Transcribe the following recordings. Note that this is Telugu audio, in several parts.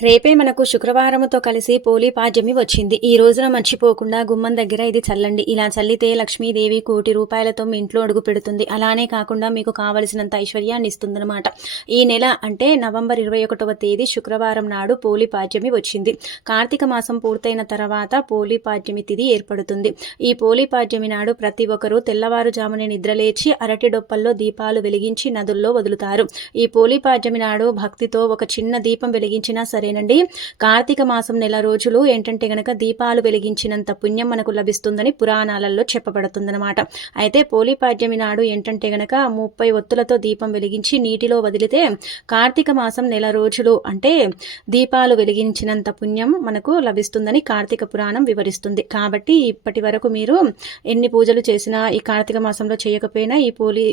రేపే మనకు శుక్రవారముతో కలిసి పోలీ పాడ్యమి వచ్చింది. ఈ రోజున మర్చిపోకుండా గుమ్మం దగ్గర ఇది చల్లండి. ఇలా చల్లితే లక్ష్మీదేవి కోటి రూపాయలతో మీ ఇంట్లో అడుగు పెడుతుంది. అలానే కాకుండా మీకు కావలసినంత ఐశ్వర్యాన్ని ఇస్తుందన్నమాట. ఈ నెల అంటే నవంబర్ 21వ తేదీ శుక్రవారం నాడు పోలీ పాడ్యమి వచ్చింది. కార్తీక మాసం పూర్తయిన తర్వాత పోలీ పాడ్యమి తిథి ఏర్పడుతుంది. ఈ పోలీ పాడ్యమి నాడు ప్రతి ఒక్కరూ తెల్లవారుజామునే నిద్రలేచి అరటి డొప్పల్లో దీపాలు వెలిగించి నదుల్లో వదులుతారు. ఈ పోలీ పాడ్యమి నాడు భక్తితో ఒక చిన్న దీపం వెలిగించినా సరేనండి, కార్తీక మాసం నెల రోజులు ఏంటంటే గనక దీపాలు వెలిగించినంత పుణ్యం మనకు లభిస్తుందని పురాణాలలో చెప్పబడుతుందన్నమాట. అయితే పోలీపాడ్యమి నాడు ఏంటంటే గనక 30 ఒత్తులతో దీపం వెలిగించి నీటిలో వదిలితే కార్తీక మాసం నెల రోజులు అంటే దీపాలు వెలిగించినంత పుణ్యం మనకు లభిస్తుందని కార్తీక పురాణం వివరిస్తుంది. కాబట్టి ఇప్పటి వరకు మీరు ఎన్ని పూజలు చేసినా ఈ కార్తీక మాసంలో చేయకపోయినా ఈ పోలీ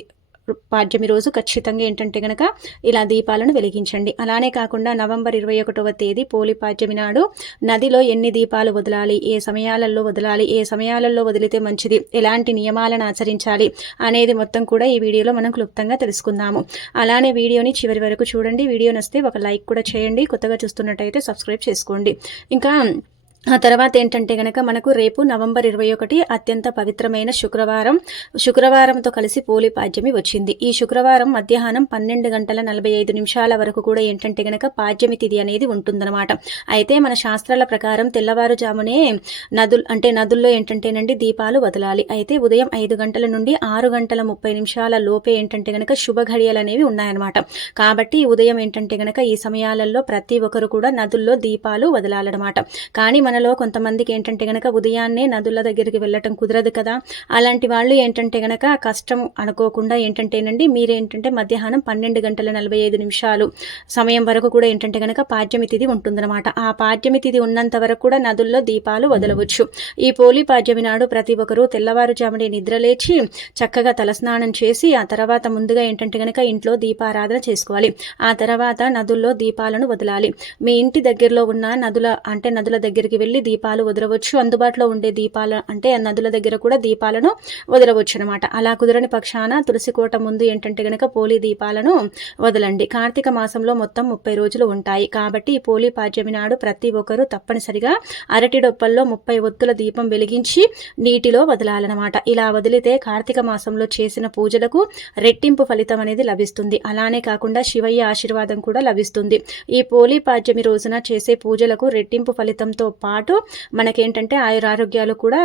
పాడ్యమి రోజు ఖచ్చితంగా ఏంటంటే గనక ఇలా దీపాలను వెలిగించండి. అలానే కాకుండా నవంబర్ 21వ తేదీ పోలీ పాడ్యమి నాడు నదిలో ఎన్ని దీపాలు వదలాలి, ఏ సమయాలలో వదలాలి, ఏ సమయాలలో వదిలితే మంచిది, ఎలాంటి నియమాలను ఆచరించాలి అనేది మొత్తం కూడా ఈ వీడియోలో మనం క్లుప్తంగా తెలుసుకుందాము. అలానే వీడియోని చివరి వరకు చూడండి. వీడియో నచ్చితే ఒక లైక్ కూడా చేయండి. కొత్తగా చూస్తున్నట్టయితే సబ్స్క్రైబ్ చేసుకోండి. ఇంకా ఆ తర్వాత ఏంటంటే గనక మనకు రేపు నవంబర్ 21 అత్యంత పవిత్రమైన శుక్రవారంతో కలిసి పోలీ పాడ్యమి వచ్చింది. ఈ శుక్రవారం మధ్యాహ్నం 12:45 వరకు కూడా ఏంటంటే గనక పాడ్యమి తిథి అనేది ఉంటుందన్నమాట. అయితే మన శాస్త్రాల ప్రకారం తెల్లవారుజామునే నదుల్లో ఏంటంటేనండి దీపాలు వదలాలి. అయితే ఉదయం 5 గంటల నుండి 6:30 లోపే ఏంటంటే గనక శుభ ఘడియలు అనేవి ఉన్నాయన్నమాట. కాబట్టి ఉదయం ఏంటంటే గనక ఈ సమయాలలో ప్రతి ఒక్కరు కూడా నదుల్లో దీపాలు వదలాలన్నమాట. కానీ మనలో కొంతమందికి ఏంటంటే గనక ఉదయాన్నే నదుల దగ్గరికి వెళ్ళటం కుదరదు కదా. అలాంటి వాళ్ళు ఏంటంటే గనక కష్టం అనుకోకుండా ఏంటంటేనండి మీరేంటంటే మధ్యాహ్నం 12:45 సమయం వరకు కూడా ఏంటంటే గనక పాడ్యమి తిథి ఉంటుందన్నమాట. ఆ పాడ్యమి తిథి ఉన్నంత వరకు కూడా నదుల్లో దీపాలు వదలవచ్చు. ఈ పోలీ పాడ్యమి నాడు ప్రతి ఒక్కరూ తెల్లవారుజామునే నిద్రలేచి చక్కగా తలస్నానం చేసి ఆ తర్వాత ముందుగా ఏంటంటే గనక ఇంట్లో దీపారాధన చేసుకోవాలి. ఆ తర్వాత నదుల్లో దీపాలను వదలాలి. మీ ఇంటి దగ్గరలో ఉన్న నదుల దగ్గరికి వెళ్ళి దీపాలు వదలవచ్చు. అందుబాటులో ఉండే దీపాల అంటే నదుల దగ్గర కూడా దీపాలను వదలవచ్చు అనమాట. అలా కుదరని పక్షాన తులసి కోట ముందు ఏంటంటే గనక పోలీ దీపాలను వదలండి. కార్తీక మాసంలో మొత్తం 30 రోజులు ఉంటాయి. కాబట్టి ఈ పోలీ పాడ్యమి నాడు ప్రతి ఒక్కరూ తప్పనిసరిగా అరటి డొప్పల్లో 30 ఒత్తుల దీపం వెలిగించి నీటిలో వదలాలన్నమాట. ఇలా వదిలితే కార్తీక మాసంలో చేసిన పూజలకు రెట్టింపు ఫలితం అనేది లభిస్తుంది. అలానే కాకుండా శివయ్య ఆశీర్వాదం కూడా లభిస్తుంది. ఈ పోలీ పాడ్యమి రోజున చేసే పూజలకు రెట్టింపు ఫలితంతో పాటు మనకేంటంటే ఆయురారోగ్యాలు కూడా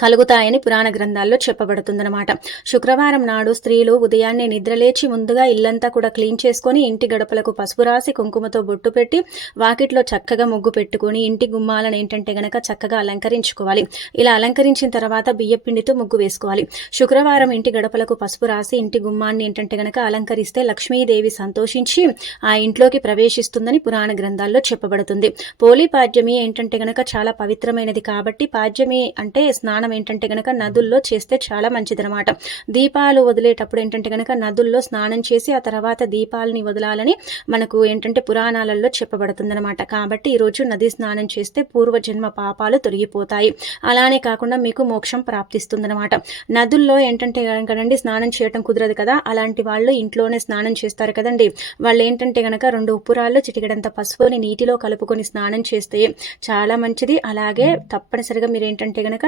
కలుగుతాయని పురాణ గ్రంథాల్లో చెప్పబడుతుందన్నమాట. శుక్రవారం నాడు స్త్రీలు ఉదయాన్నే నిద్రలేచి ముందుగా ఇల్లంతా కూడా క్లీన్ చేసుకొని ఇంటి గడపలకు పసుపు రాసి కుంకుమతో బొట్టు పెట్టి వాకిట్లో చక్కగా ముగ్గు పెట్టుకొని ఇంటి గుమ్మాలను ఏంటంటే గనక చక్కగా అలంకరించుకోవాలి. ఇలా అలంకరించిన తర్వాత బియ్యపిండితో ముగ్గు వేసుకోవాలి. శుక్రవారం ఇంటి గడపలకు పసుపు రాసి ఇంటి గుమ్మాన్ని ఏంటంటే గనక అలంకరిస్తే లక్ష్మీదేవి సంతోషించి ఆ ఇంట్లోకి ప్రవేశిస్తుందని పురాణ గ్రంథాల్లో చెప్పబడుతుంది. పోలీ పాడ్యమి ఏంటంటే గనక చాలా పవిత్రమైనది. కాబట్టి పాడ్యమి అంటే స్నానం ఏంటంటే గనక నదుల్లో చేస్తే చాలా మంచిదన్నమాట. దీపాలు వదిలేటప్పుడు ఏంటంటే గనక నదుల్లో స్నానం చేసి ఆ తర్వాత దీపాలని వదలాలని మనకు ఏంటంటే పురాణాలలో చెప్పబడుతుందన్నమాట. కాబట్టి ఈరోజు నది స్నానం చేస్తే పూర్వజన్మ పాపాలు తొలగిపోతాయి. అలానే కాకుండా మీకు మోక్షం ప్రాప్తిస్తుందన్నమాట. నదుల్లో ఏంటంటే కనుకండి స్నానం చేయటం కుదరదు కదా. అలాంటి వాళ్ళు ఇంట్లోనే స్నానం చేస్తారు కదండి. వాళ్ళు ఏంటంటే గనక 2 ఉప్పురాళ్ళు చిటికెడంత పసుపుని నీటిలో కలుపుకొని స్నానం చేస్తే చాలా మంచిది. అలాగే తప్పనిసరిగా మీరు ఏంటంటే గనక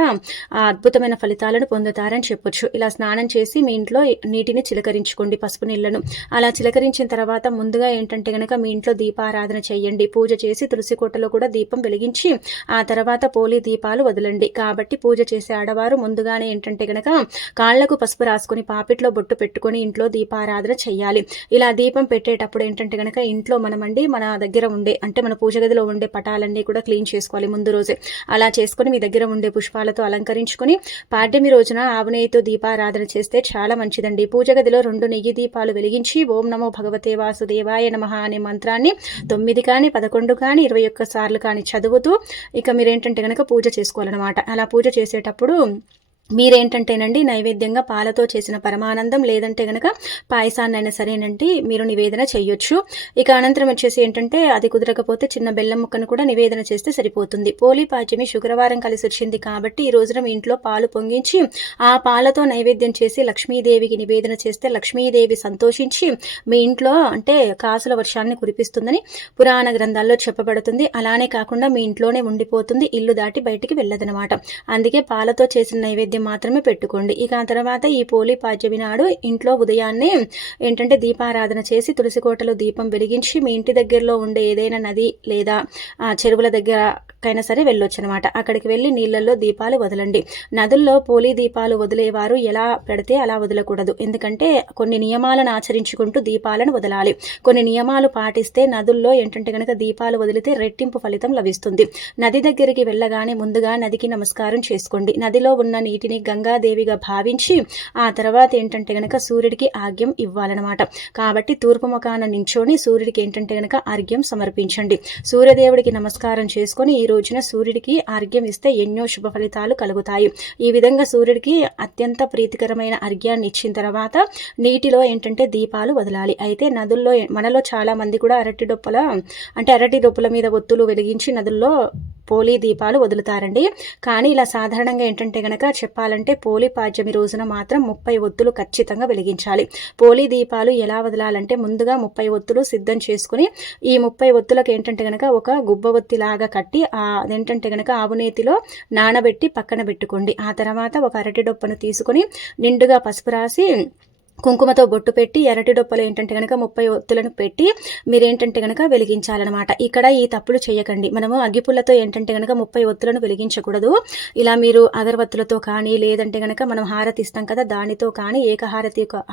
ఆ అద్భుతమైన ఫలితాలను పొందుతారని చెప్పొచ్చు. ఇలా స్నానం చేసి మీ ఇంట్లో నీటిని చిలకరించుకోండి, పసుపు నీళ్లను. అలా చిలకరించిన తర్వాత ముందుగా ఏంటంటే గనక మీ ఇంట్లో దీపారాధన చేయండి. పూజ చేసి తులసి కోటలో కూడా దీపం వెలిగించి ఆ తర్వాత పోలీ దీపాలు వదలండి. కాబట్టి పూజ చేసే ఆడవారు ముందుగానే ఏంటంటే గనక కాళ్లకు పసుపు రాసుకొని పాపిట్లో బొట్టు పెట్టుకొని ఇంట్లో దీపారాధన చేయాలి. ఇలా దీపం పెట్టేటప్పుడు ఏంటంటే గనక ఇంట్లో మన దగ్గర ఉండే అంటే మన పూజ గదిలో ఉండే పటాలన్నీ కూడా క్లీన్ చేసుకోవాలి ముందు రోజే. అలా చేసుకొని మీ దగ్గర ఉండే పుష్పాలతో అలంకరించుకొని పాడ్యమి రోజున ఆవు నెయ్యితో దీపారాధన చేస్తే చాలా మంచిదండి. పూజ గదిలో 2 నెయ్యి దీపాలు వెలిగించి ఓం నమో భగవతే వాసుదేవాయ నమః అనే మంత్రాన్ని 9 కానీ 11 కానీ 21 సార్లు కానీ చదువుతూ ఇక మీరేంటంటే గనక పూజ చేసుకోవాలన్నమాట. అలా పూజ చేసేటప్పుడు మీరేంటంటేనండి నైవేద్యంగా పాలతో చేసిన పరమానందం లేదంటే గనక పాయసాన్నైనా సరేనండి మీరు నివేదన చేయొచ్చు. ఇక అనంతరం వచ్చేసి ఏంటంటే అది కుదరకపోతే చిన్న బెల్లం ముక్కను కూడా నివేదన చేస్తే సరిపోతుంది. పోలీ పాడ్యమి శుక్రవారం కలిసి వచ్చింది కాబట్టి ఈ రోజున మీ ఇంట్లో పాలు పొంగించి ఆ పాలతో నైవేద్యం చేసి లక్ష్మీదేవికి నివేదన చేస్తే లక్ష్మీదేవి సంతోషించి మీ ఇంట్లో అంటే కాసుల వర్షాన్ని కురిపిస్తుందని పురాణ గ్రంథాల్లో చెప్పబడుతుంది. అలానే కాకుండా మీ ఇంట్లోనే ఉండిపోతుంది, ఇల్లు దాటి బయటికి వెళ్ళదనమాట. అందుకే పాలతో చేసిన నైవేద్యం మాత్రమే పెట్టుకోండి. ఇక ఆ తర్వాత ఈ పోలీ పాడ్యమి నాడు ఇంట్లో ఉదయాన్నే ఏంటంటే దీపారాధన చేసి తులసి కోటలో దీపం వెలిగించి మీ ఇంటి దగ్గరలో ఉండే ఏదైనా నది లేదా చెరువుల దగ్గరకైనా సరే వెళ్ళొచ్చు అనమాట. అక్కడికి వెళ్ళి నీళ్ళల్లో దీపాలు వదలండి. నదుల్లో పోలీ దీపాలు వదిలేవారు ఎలా పెడితే అలా వదలకూడదు. ఎందుకంటే కొన్ని నియమాలను ఆచరించుకుంటూ దీపాలను వదలాలి. కొన్ని నియమాలు పాటిస్తే నదుల్లో ఏంటంటే కనుక దీపాలు వదిలితే రెట్టింపు ఫలితం లభిస్తుంది. నది దగ్గరికి వెళ్ళగానే ముందుగా నదికి నమస్కారం చేసుకోండి. నదిలో ఉన్న నీటిని గంగాదేవిగా భావించి ఆ తర్వాత ఏంటంటే గనక సూర్యుడికి ఆర్ఘ్యం ఇవ్వాలన్నమాట. కాబట్టి తూర్పు ముఖాన నించొని సూర్యుడికి ఏంటంటే గనక ఆర్ఘ్యం సమర్పించండి. సూర్యదేవుడికి నమస్కారం చేసుకొని ఈ రోజున సూర్యుడికి ఆర్ఘ్యం ఇస్తే ఎన్నో శుభ ఫలితాలు కలుగుతాయి. ఈ విధంగా సూర్యుడికి అత్యంత ప్రీతికరమైన అర్ఘ్యాన్ని ఇచ్చిన తర్వాత నీటిలో ఏంటంటే దీపాలు వదలాలి. అయితే నదుల్లో మనలో చాలా మంది కూడా అరటి డొప్పల మీద ఒత్తులు వెలిగించి నదుల్లో పోలీ దీపాలు వదులుతారండి. కానీ ఇలా సాధారణంగా ఏంటంటే గనక చెప్పాలంటే పోలీ పాడ్యమి రోజున మాత్రం 30 ఒత్తులు ఖచ్చితంగా వెలిగించాలి. పోలీ దీపాలు ఎలా వదలాలంటే ముందుగా 30 ఒత్తులు సిద్ధం చేసుకుని ఈ 30 ఒత్తులకు ఏంటంటే గనక ఒక గుబ్బ ఒత్తి లాగా కట్టి అదేంటంటే గనక ఆవునేతిలో నానబెట్టి పక్కన పెట్టుకోండి. ఆ తర్వాత ఒక అరటి డొప్పను తీసుకుని నిండుగా పసుపు రాసి కుంకుమతో బొట్టు పెట్టి ఎర్రటి డొప్పలు ఏంటంటే కనుక 30 ఒత్తులను పెట్టి మీరేంటంటే కనుక వెలిగించాలన్నమాట. ఇక్కడ ఈ తప్పులు చేయకండి. మనము అగ్గిపుల్లతో ఏంటంటే కనుక 30 ఒత్తులను వెలిగించకూడదు. ఇలా మీరు అగరవత్తులతో కానీ లేదంటే కనుక మనం హారతి ఇస్తాం కదా దానితో కానీ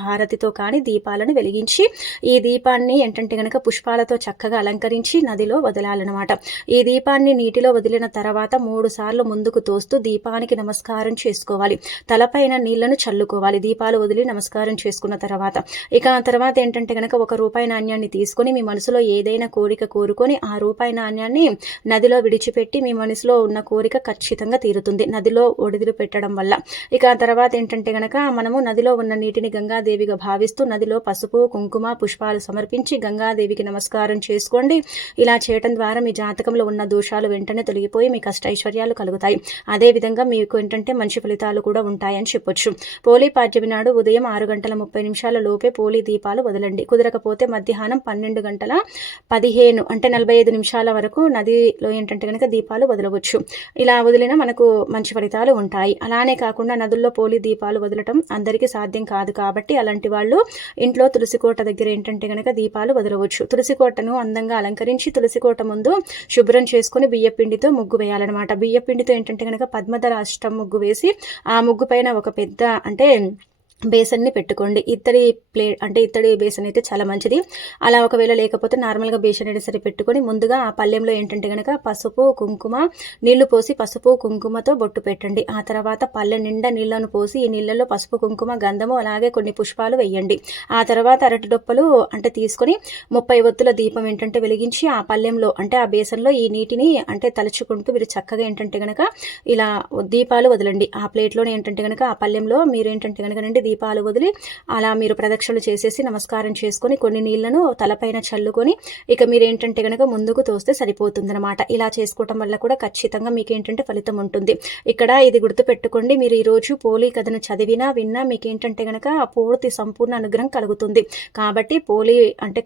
హారతితో కానీ దీపాలను వెలిగించి ఈ దీపాన్ని ఏంటంటే కనుక పుష్పాలతో చక్కగా అలంకరించి నదిలో వదలాలన్నమాట. ఈ దీపాన్ని నీటిలో వదిలిన తర్వాత 3 సార్లు ముందుకు తోస్తూ దీపానికి నమస్కారం చేసుకోవాలి. తలపైన నీళ్లను చల్లుకోవాలి. దీపాలు వదిలి నమస్కారం చేసుకున్న తర్వాత ఇక ఆ తర్వాత ఏంటంటే కనుక ₹1 నాణ్యాన్ని తీసుకొని మీ మనసులో ఏదైనా కోరిక కోరుకొని ఆ ₹1 నాణ్యాన్ని నదిలో విడిచిపెట్టి మీ మనసులో ఉన్న కోరిక ఖచ్చితంగా తీరుతుంది నదిలో ఒడిదులు పెట్టడం వల్ల. ఇక ఆ తర్వాత ఏంటంటే కనుక మనము నదిలో ఉన్న నీటిని గంగాదేవిగా భావిస్తూ నదిలో పసుపు కుంకుమ పుష్పాలు సమర్పించి గంగాదేవికి నమస్కారం చేసుకోండి. ఇలా చేయడం ద్వారా మీ జాతకంలో ఉన్న దోషాలు వెంటనే తొలగిపోయి మీ కష్టైశ్వర్యాలు కలుగుతాయి. అదేవిధంగా మీకు ఏంటంటే మంచి ఫలితాలు కూడా ఉంటాయని చెప్పొచ్చు. పోలీ పాడ్యమి నాడు ఉదయం 6:30 లోపే పోలీ దీపాలు వదలండి. కుదరకపోతే మధ్యాహ్నం 12:15 అంటే 45 నిమిషాల వరకు నదిలో ఏంటంటే కనుక దీపాలు వదలవచ్చు. ఇలా వదిలినా మనకు మంచి ఫలితాలు ఉంటాయి. అలానే కాకుండా నదుల్లో పోలీ దీపాలు వదలటం అందరికీ సాధ్యం కాదు కాబట్టి అలాంటి వాళ్ళు ఇంట్లో తులసికోట దగ్గర ఏంటంటే కనుక దీపాలు వదలవచ్చు. తులసికోటను అందంగా అలంకరించి తులసికోట ముందు శుభ్రం చేసుకుని బియ్యపిండితో ముగ్గు వేయాలన్నమాట. బియ్యపిండితో ఏంటంటే కనుక పద్మదళ అష్టం ముగ్గు వేసి ఆ ముగ్గు పైన ఒక పెద్ద అంటే బేసన్ని పెట్టుకోండి. ఇత్తడి బేసన్ అయితే చాలా మంచిది. అలా ఒకవేళ లేకపోతే నార్మల్గా బేసన్ అయినా సరే పెట్టుకొని ముందుగా ఆ పళ్ళెంలో ఏంటంటే కనుక పసుపు కుంకుమ నీళ్లు పోసి పసుపు కుంకుమతో బొట్టు పెట్టండి. ఆ తర్వాత పళ్ళె నిండా నీళ్లను పోసి ఈ నీళ్ళలో పసుపు కుంకుమ గంధము అలాగే కొన్ని పుష్పాలు వేయండి. ఆ తర్వాత అరటి డొప్పలు తీసుకొని 30 ఒత్తుల దీపం ఏంటంటే వెలిగించి ఆ పళ్ళెంలో ఆ బేసన్లో ఈ నీటిని తలుచుకుంటూ మీరు చక్కగా ఏంటంటే కనుక ఇలా దీపాలు వదలండి. ఆ ప్లేట్లోనే ఏంటంటే కనుక ఆ పళ్ళెంలో మీరు ఏంటంటే కనుక దీపాలు వదిలి అలా మీరు ప్రదక్షిణలు చేసేసి నమస్కారం చేసుకొని కొన్ని నీళ్లను తలపైన చల్లుకొని ఇక మీరు ఏంటంటే కనుక ముందుకు తోస్తే సరిపోతుందన్నమాట. ఇలా చేసుకోవటం వల్ల కూడా ఖచ్చితంగా మీకు ఏంటంటే ఫలితం ఉంటుంది. ఇక్కడ ఇది గుర్తుపెట్టుకోండి, మీరు ఈరోజు పోలీ కథను చదివినా విన్నా మీకు ఏంటంటే కనుక పూర్తి సంపూర్ణ అనుగ్రహం కలుగుతుంది. కాబట్టి పోలీ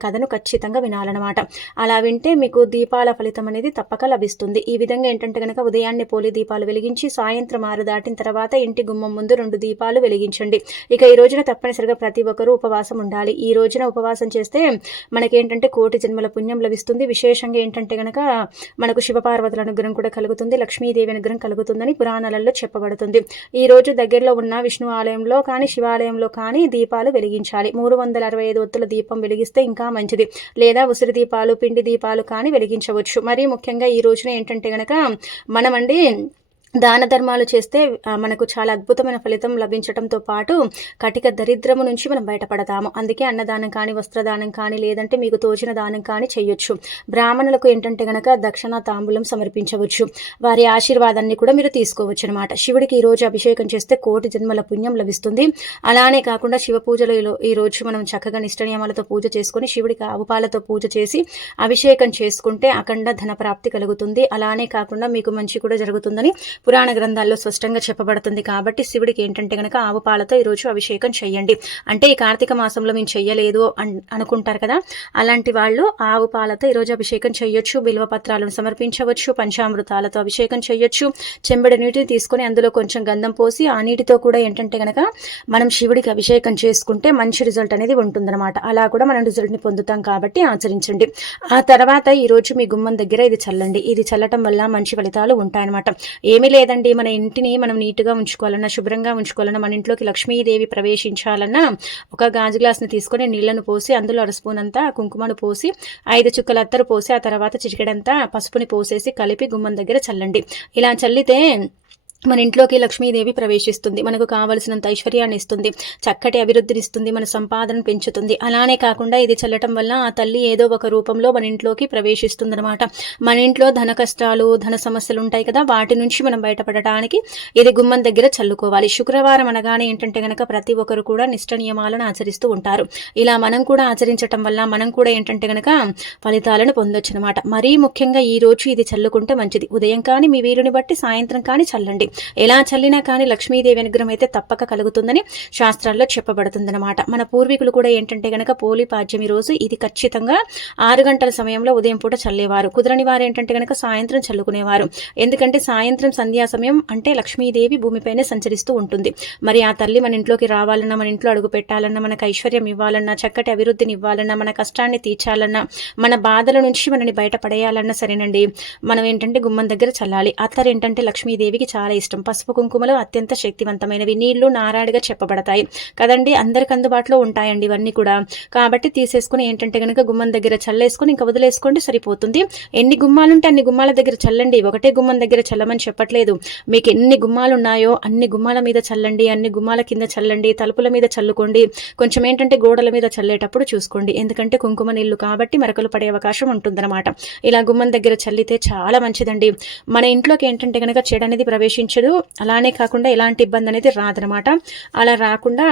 కథను ఖచ్చితంగా వినాలన్నమాట. అలా వింటే మీకు దీపాల ఫలితం అనేది తప్పక లభిస్తుంది. ఈ విధంగా ఏంటంటే కనుక ఉదయాన్నే పోలీ దీపాలు వెలిగించి సాయంత్రం 6 దాటిన తర్వాత ఇంటి గుమ్మం ముందు 2 దీపాలు వెలిగించండి. ఇక ఈ రోజున తప్పనిసరిగా ప్రతి ఒక్కరూ ఉపవాసం ఉండాలి. ఈ రోజున ఉపవాసం చేస్తే మనకేంటంటే కోటి జన్మల పుణ్యం లభిస్తుంది. విశేషంగా ఏంటంటే గనక మనకు శివపార్వతుల అనుగ్రహం కూడా కలుగుతుంది, లక్ష్మీదేవి అనుగ్రహం కలుగుతుందని పురాణాలలో చెప్పబడుతుంది. ఈ రోజు దగ్గరలో ఉన్న విష్ణు ఆలయంలో కానీ శివాలయంలో కానీ దీపాలు వెలిగించాలి. 365 ఒత్తుల దీపం వెలిగిస్తే ఇంకా మంచిది. లేదా ఉసిరి దీపాలు పిండి దీపాలు కానీ వెలిగించవచ్చు. మరీ ముఖ్యంగా ఈ రోజున ఏంటంటే గనక మనమండి దాన ధర్మాలు చేస్తే మనకు చాలా అద్భుతమైన ఫలితం లభించడంతో పాటు కటిక దరిద్రము నుంచి మనం బయటపడతాము. అందుకే అన్నదానం కానీ, వస్త్రదానం కానీ, లేదంటే మీకు తోచిన దానం కానీ చేయొచ్చు. బ్రాహ్మణులకు ఏంటంటే గనక దక్షిణ తాంబూలం సమర్పించవచ్చు. వారి ఆశీర్వాదాన్ని కూడా మీరు తీసుకోవచ్చు అనమాట. శివుడికి ఈ రోజు అభిషేకం చేస్తే కోటి జన్మల పుణ్యం లభిస్తుంది. అలానే కాకుండా శివ పూజలో ఈ రోజు మనం చక్కగా నిష్ట నియమాలతో పూజ చేసుకొని శివుడికి ఆవు పాలతో పూజ చేసి అభిషేకం చేసుకుంటే అఖండ ధన ప్రాప్తి కలుగుతుంది. అలానే కాకుండా మీకు మంచి కూడా జరుగుతుందని పురాణ గ్రంథాల్లో స్పష్టంగా చెప్పబడుతుంది. కాబట్టి శివుడికి ఏంటంటే గనక ఆవు పాలతో ఈరోజు అభిషేకం చేయండి. అంటే ఈ కార్తీక మాసంలో మేము చెయ్యలేదు అనుకుంటారు కదా, అలాంటి వాళ్ళు ఆవు పాలతో ఈరోజు అభిషేకం చేయొచ్చు. బిల్వ పత్రాలను సమర్పించవచ్చు. పంచామృతాలతో అభిషేకం చేయొచ్చు. చెంబెడు నీటిని తీసుకొని అందులో కొంచెం గంధం పోసి ఆ నీటితో కూడా ఏంటంటే గనక మనం శివుడికి అభిషేకం చేసుకుంటే మంచి రిజల్ట్ అనేది ఉంటుందన్నమాట. అలా కూడా మనం రిజల్ట్ని పొందుతాం కాబట్టి ఆచరించండి. ఆ తర్వాత ఈరోజు మీ గుమ్మం దగ్గర ఇది చల్లండి. ఇది చల్లటం వల్ల మంచి ఫలితాలు ఉంటాయన్నమాట. ఏమీ లేదండి, మన ఇంటిని మనం నీట్గా ఉంచుకోవాలన్నా, శుభ్రంగా ఉంచుకోవాలన్నా, మన ఇంట్లోకి లక్ష్మీదేవి ప్రవేశించాలన్నా ఒక గాజు గ్లాస్ని తీసుకొని నీళ్లను పోసి అందులో అరస్పూనంతా కుంకుమను పోసి 5 చుక్కల అత్తరు పోసి ఆ తర్వాత చిటికెడంతా పసుపుని పోసేసి కలిపి గుమ్మం దగ్గర చల్లండి. ఇలా చల్లితే మన ఇంట్లోకి లక్ష్మీదేవి ప్రవేశిస్తుంది. మనకు కావలసినంత ఐశ్వర్యాన్ని ఇస్తుంది, చక్కటి అభివృద్ధిని ఇస్తుంది, మన సంపాదన పెంచుతుంది. అలానే కాకుండా ఇది చల్లటం వల్ల ఆ తల్లి ఏదో ఒక రూపంలో మన ఇంట్లోకి ప్రవేశిస్తుంది అనమాట. మన ఇంట్లో ధన కష్టాలు, ధన సమస్యలు ఉంటాయి కదా, వాటి నుంచి మనం బయటపడటానికి ఇది గుమ్మం దగ్గర చల్లుకోవాలి. శుక్రవారం అనగానే ఏంటంటే గనక ప్రతి ఒక్కరు కూడా నిష్ట నియమాలను ఆచరిస్తూ ఉంటారు. ఇలా మనం కూడా ఆచరించటం వల్ల మనం కూడా ఏంటంటే గనక ఫలితాలను పొందొచ్చు అనమాట. మరీ ముఖ్యంగా ఈ రోజు ఇది చల్లుకుంటే మంచిది. ఉదయం కానీ మీ వీలుని బట్టి సాయంత్రం కానీ చల్లండి. ఎలా చల్లినా కానీ లక్ష్మీదేవి అనుగ్రహం అయితే తప్పక కలుగుతుందని శాస్త్రాల్లో చెప్పబడుతుందన్నమాట. మన పూర్వీకులు కూడా ఏంటంటే గనక పోలి పాడ్యమి రోజు ఇది ఖచ్చితంగా 6 గంటల సమయంలో ఉదయం పూట చల్లేవారు. కుదరని వారు ఏంటంటే గనక సాయంత్రం చల్లుకునేవారు. ఎందుకంటే సాయంత్రం సంధ్యా సమయం అంటే లక్ష్మీదేవి భూమిపైనే సంచరిస్తూ ఉంటుంది. మరి ఆ తల్లి మన ఇంట్లోకి రావాలన్నా, మన ఇంట్లో అడుగు పెట్టాలన్నా, మనకు ఐశ్వర్యం ఇవ్వాలన్నా, చక్కటి అభివృద్ధిని ఇవ్వాలన్నా, మన కష్టాన్ని తీర్చాలన్నా, మన బాధల నుంచి మనని బయటపడేయాలన్నా సరేనండి, మనం ఏంటంటే గుమ్మం దగ్గర చల్లాలి. అత్తరు ఏంటంటే లక్ష్మీదేవికి చాలా ఇష్టం. పసుపు కుంకుమలు అత్యంత శక్తివంతమైనవి. నీళ్లు నారాడిగా చెప్పబడతాయి కదండి, అందరికి అందుబాటులో ఉంటాయండి ఇవన్నీ కూడా. కాబట్టి తీసేసుకుని ఏంటంటే గనక గుమ్మం దగ్గర చల్లేసుకుని ఇంకా వదిలేసుకోండి, సరిపోతుంది. ఎన్ని గుమ్మాలుంటే అన్ని గుమ్మాల దగ్గర చల్లండి. ఒకటే గుమ్మం దగ్గర చల్లమని చెప్పట్లేదు. మీకు ఎన్ని గుమ్మాలు ఉన్నాయో అన్ని గుమ్మాల మీద చల్లండి, అన్ని గుమ్మాల కింద చల్లండి, తలుపుల మీద చల్లుకోండి. కొంచెం ఏంటంటే గోడల మీద చల్లేటప్పుడు చూసుకోండి, ఎందుకంటే కుంకుమ నీళ్లు కాబట్టి మరకలు పడే అవకాశం ఉంటుందన్నమాట. ఇలా గుమ్మం దగ్గర చల్లితే చాలా మంచిదండి. మన ఇంట్లోకి ఏంటంటే గనక చెడు అనేది ప్రవేశించదు. అలానే కాకుండా ఎలాంటి ఇబ్బంది అనేది రాదనమాట. అలా రాకుండా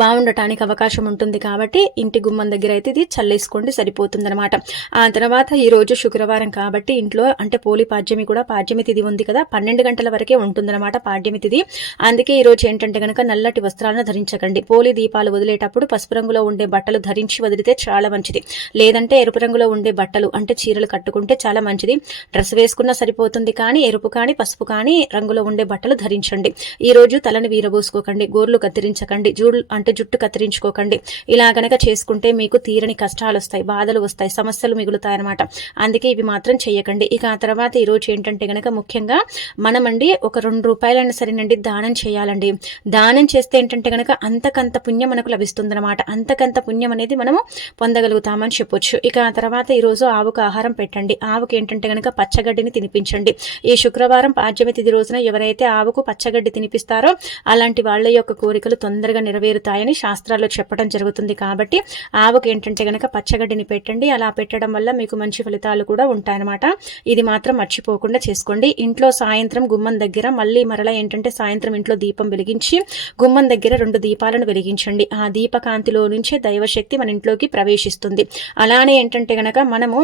బాగుండటానికి అవకాశం ఉంటుంది. కాబట్టి ఇంటి గుమ్మం దగ్గర అయితే ఇది చల్లేసుకోండి, సరిపోతుందనమాట. ఆ తర్వాత ఈరోజు శుక్రవారం కాబట్టి ఇంట్లో అంటే పోలి పాడ్యమి కూడా పాడ్యమి తిథి ఉంది కదా, 12 గంటల వరకే ఉంటుందన్నమాట పాడ్యమి తిథి. అందుకే ఈరోజు ఏంటంటే కనుక నల్లటి వస్త్రాలను ధరించకండి. పోలి దీపాలు వదిలేటప్పుడు పసుపు రంగులో ఉండే బట్టలు ధరించి వదిలితే చాలా మంచిది. లేదంటే ఎరుపు రంగులో ఉండే బట్టలు అంటే చీరలు కట్టుకుంటే చాలా మంచిది. డ్రెస్ వేసుకున్నా సరిపోతుంది, కానీ ఎరుపు కానీ పసుపు కానీ రంగులో ఉండే బట్టలు ధరించండి. ఈరోజు తలని వీరబోసుకోకండి, గోర్లు కత్తిరించకండి, జుట్టు కత్తిరించుకోకండి. ఇలా గనక చేసుకుంటే మీకు తీరని కష్టాలు వస్తాయి, బాధలు వస్తాయి, సమస్యలు మిగులుతాయి అనమాట. అందుకే ఇవి మాత్రం చెయ్యకండి. ఇక ఆ తర్వాత ఈరోజు ఏంటంటే గనక ముఖ్యంగా మనమండి ఒక 2 రూపాయలైనా సరేనండి దానం చేయాలండి. దానం చేస్తే ఏంటంటే గనక అంతకంత పుణ్యం మనకు లభిస్తుందన్నమాట. అంతకంత పుణ్యం అనేది మనము పొందగలుగుతామని చెప్పొచ్చు. ఇక ఆ తర్వాత ఈరోజు ఆవుకు ఆహారం పెట్టండి. ఆవుకి ఏంటంటే గనక పచ్చగడ్డిని తినిపించండి. ఈ శుక్రవారం పాడ్యమి తిథి రోజున ఎవరైతే ఆవుకు పచ్చగడ్డి తినిపిస్తారో అలాంటి వాళ్ళ యొక్క కోరికలు తొందరగా నెరవేరుతాయని శాస్త్రాల్లో చెప్పడం జరుగుతుంది. కాబట్టి ఆవుకు ఏంటంటే గనక పచ్చగడ్డిని పెట్టండి. అలా పెట్టడం వల్ల మీకు మంచి ఫలితాలు కూడా ఉంటాయన్నమాట. ఇది మాత్రం మర్చిపోకుండా చేసుకోండి. ఇంట్లో సాయంత్రం గుమ్మం దగ్గర మళ్ళీ మరలా ఏంటంటే సాయంత్రం ఇంట్లో దీపం వెలిగించి గుమ్మం దగ్గర 2 దీపాలను వెలిగించండి. ఆ దీపకాంతిలో నుంచే దైవశక్తి మన ఇంట్లోకి ప్రవేశిస్తుంది. అలానే ఏంటంటే గనక మనము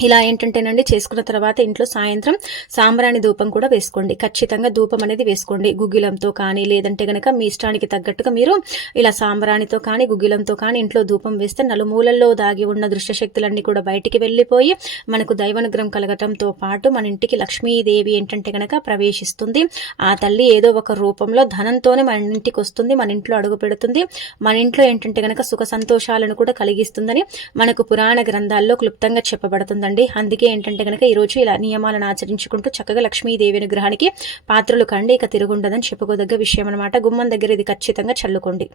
ఇలా ఏంటంటేనండి చేసుకున్న తర్వాత ఇంట్లో సాయంత్రం సాంబ్రాణి ధూపం కూడా వేసుకోండి. ఖచ్చితంగా ధూపం అనేది వేసుకోండి. గుగ్గిలంతో కానీ లేదంటే గనక మీ ఇష్టానికి తగ్గట్టుగా మీరు ఇలా సాంబ్రాణితో కానీ గుగ్గిలంతో కానీ ఇంట్లో ధూపం వేస్తే నలుమూలల్లో దాగి ఉన్న దుష్టశక్తులన్నీ కూడా బయటికి వెళ్ళిపోయి మనకు దైవానుగ్రహం కలగటంతో పాటు మన ఇంటికి లక్ష్మీదేవి ఏంటంటే గనక ప్రవేశిస్తుంది. ఆ తల్లి ఏదో ఒక రూపంలో ధనంతోనే మన ఇంటికి వస్తుంది, మన ఇంట్లో అడుగు పెడుతుంది. మన ఇంట్లో ఏంటంటే గనక సుఖ సంతోషాలను కూడా కలిగిస్తుందని మనకు పురాణ గ్రంథాల్లో క్లుప్తంగా చెప్పబడుతుంది. అందుకే ఏంటంటే గనక ఈరోజు ఇలా నియమాలను ఆచరించుకుంటూ చక్కగా లక్ష్మీదేవి అనుగ్రహానికి పాత్రలు కండి. ఇక తిరుగుండదని చెప్పుకోదగ్గ విషయం అనమాట. గుమ్మం దగ్గర ఇది ఖచ్చితంగా చల్లుకోండి.